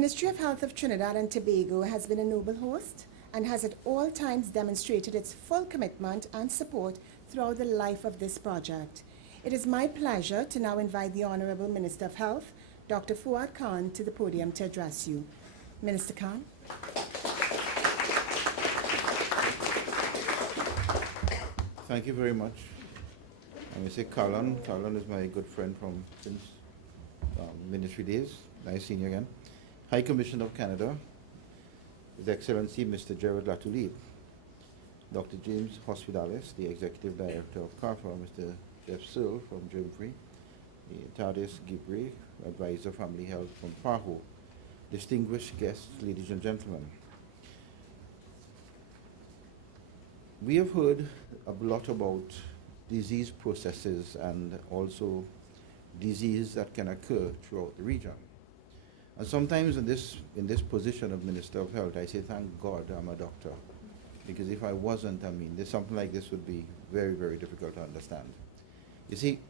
Ministry of Health of Trinidad and Tobago has been a noble host and has at all times demonstrated its full commitment and support throughout the life of this project. It is my pleasure to now invite the Honorable Minister of Health, Dr. Fuad Khan, to the podium to address you. Minister Khan. Thank you very much. I'm going to say Carlon. Carlon is my good friend from since ministry days. Nice seeing you again. High Commissioner of Canada, His Excellency Mr. Gerard Latulip, Dr. James Hospitalis, the Executive Director of CARPHA, Mr. Jeff Searle from Germfree, Thaddeus Gibrey, Advisor Family Health from PAHO, distinguished guests, ladies and gentlemen. We have heard a lot about disease processes and also disease that can occur throughout the region. And sometimes in this position of Minister of Health, I say, thank God I'm a doctor. Because if I wasn't, something like this would be very, very difficult to understand. You see,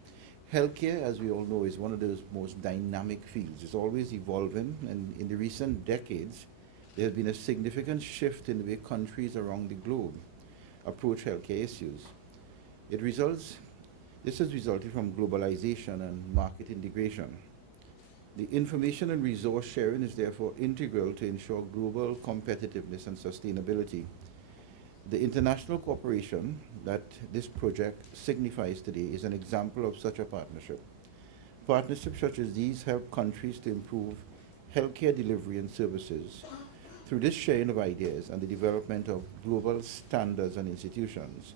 healthcare, as we all know, is one of those most dynamic fields. It's always evolving, and in the recent decades, there has been a significant shift in the way countries around the globe approach healthcare issues. This has resulted from globalization and market integration. The information and resource sharing is therefore integral to ensure global competitiveness and sustainability. The international cooperation that this project signifies today is an example of such a partnership. Partnerships such as these help countries to improve healthcare delivery and services through this sharing of ideas and the development of global standards and institutions.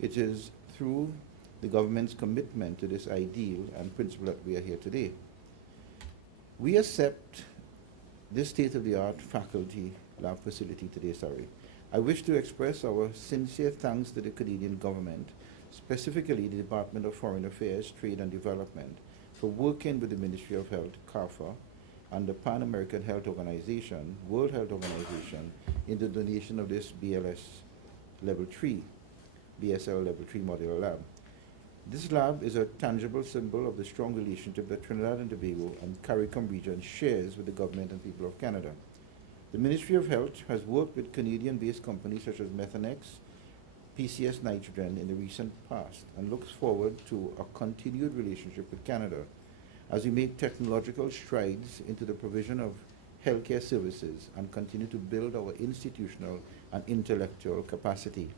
It is through the government's commitment to this ideal and principle that we are here today. We accept this state-of-the-art faculty lab facility today, I wish to express our sincere thanks to the Canadian government, specifically the Department of Foreign Affairs, Trade and Development, for working with the Ministry of Health, CARPHA, and the Pan-American Health Organization, World Health Organization, in the donation of this BSL Level 3 modular lab. This lab is a tangible symbol of the strong relationship that Trinidad and Tobago and CARICOM region shares with the government and people of Canada. The Ministry of Health has worked with Canadian-based companies such as Methanex, PCS Nitrogen in the recent past and looks forward to a continued relationship with Canada as we make technological strides into the provision of healthcare services and continue to build our institutional and intellectual capacity.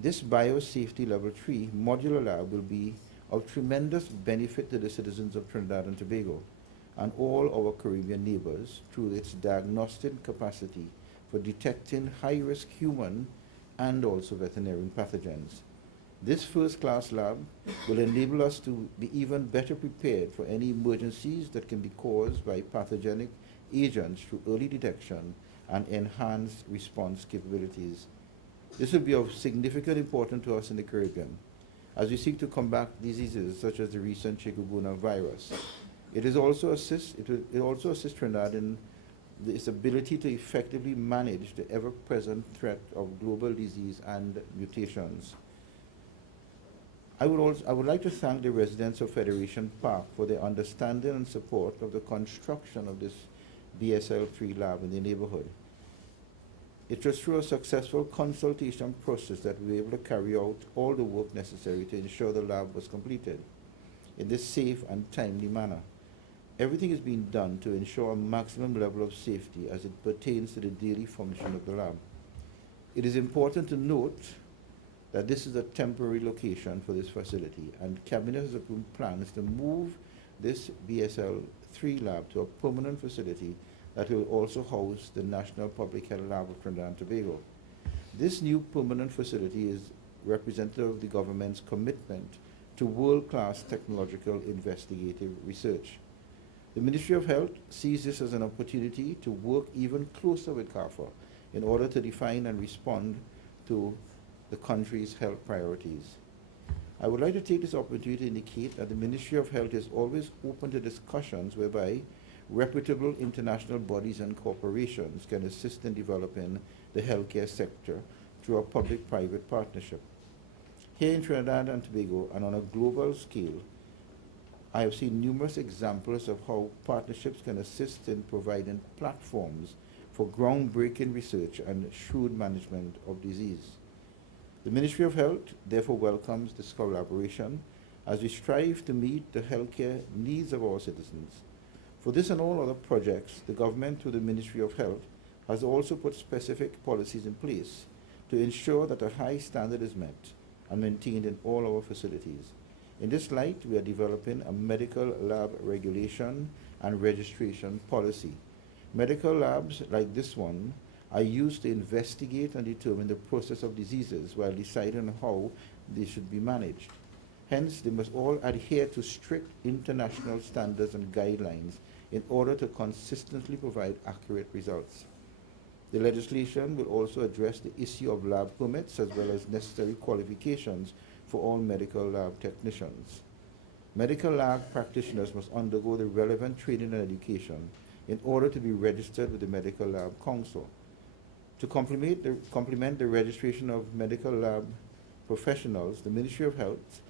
This Biosafety Level 3 modular lab will be of tremendous benefit to the citizens of Trinidad and Tobago and all our Caribbean neighbors through its diagnostic capacity for detecting high-risk human and also veterinary pathogens. This first-class lab will enable us to be even better prepared for any emergencies that can be caused by pathogenic agents through early detection and enhanced response capabilities. This will be of significant importance to us in the Caribbean as we seek to combat diseases such as the recent chikungunya virus. It also assists Trinidad in its ability to effectively manage the ever-present threat of global disease and mutations. I would like to thank the residents of Federation Park for their understanding and support of the construction of this BSL-3 lab in the neighborhood. It was through a successful consultation process that we were able to carry out all the work necessary to ensure the lab was completed in this safe and timely manner. Everything is being done to ensure a maximum level of safety as it pertains to the daily function of the lab. It is important to note that this is a temporary location for this facility, and Cabinet has approved plans to move this BSL-3 lab to a permanent facility that will also house the National Public Health Lab of Trinidad and Tobago. This new permanent facility is representative of the government's commitment to world-class technological investigative research. The Ministry of Health sees this as an opportunity to work even closer with CARPHA in order to define and respond to the country's health priorities. I would like to take this opportunity to indicate that the Ministry of Health is always open to discussions whereby reputable international bodies and corporations can assist in developing the healthcare sector through a public-private partnership. Here in Trinidad and Tobago and on a global scale, I have seen numerous examples of how partnerships can assist in providing platforms for groundbreaking research and shrewd management of disease. The Ministry of Health therefore welcomes this collaboration as we strive to meet the healthcare needs of our citizens. For this and all other projects, the government, through the Ministry of Health, has also put specific policies in place to ensure that a high standard is met and maintained in all our facilities. In this light, we are developing a medical lab regulation and registration policy. Medical labs like this one are used to investigate and determine the process of diseases while deciding how they should be managed. Hence, they must all adhere to strict international standards and guidelines in order to consistently provide accurate results. The legislation will also address the issue of lab permits as well as necessary qualifications for all medical lab technicians. Medical lab practitioners must undergo the relevant training and education in order to be registered with the Medical Lab Council. To complement the registration of medical lab professionals, the Ministry of Health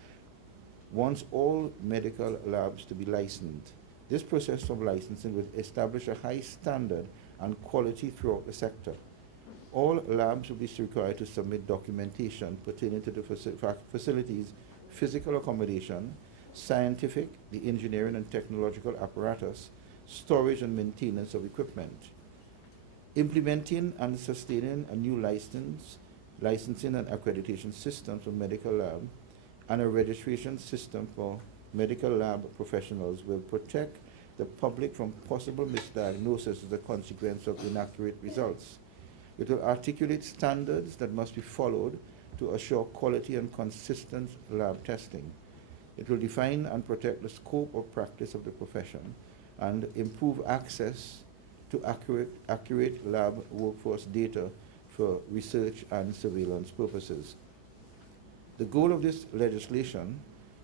wants all medical labs to be licensed. This process of licensing will establish a high standard and quality throughout the sector. All labs will be required to submit documentation pertaining to the facility's physical accommodation, scientific, the engineering and technological apparatus, storage and maintenance of equipment. Implementing and sustaining a new licensing and accreditation system for medical lab and a registration system for medical lab professionals will protect the public from possible misdiagnosis as a consequence of inaccurate results. It will articulate standards that must be followed to assure quality and consistent lab testing. It will define and protect the scope of practice of the profession and improve access to accurate lab workforce data for research and surveillance purposes. The goal of this legislation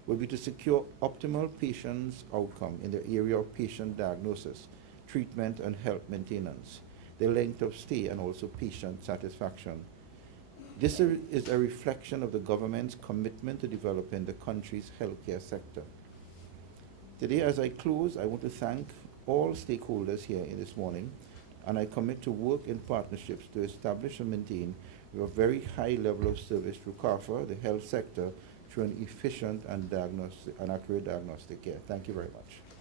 will be to secure optimal patients' outcome in the area of patient diagnosis, treatment and health maintenance, the length of stay and also patient satisfaction. This is a reflection of the government's commitment to developing the country's healthcare sector. Today, as I close, I want to thank all stakeholders here in this morning, and I commit to work in partnerships to establish and maintain a very high level of service through CARPHA, the health sector, through an efficient and accurate diagnostic care. Thank you very much.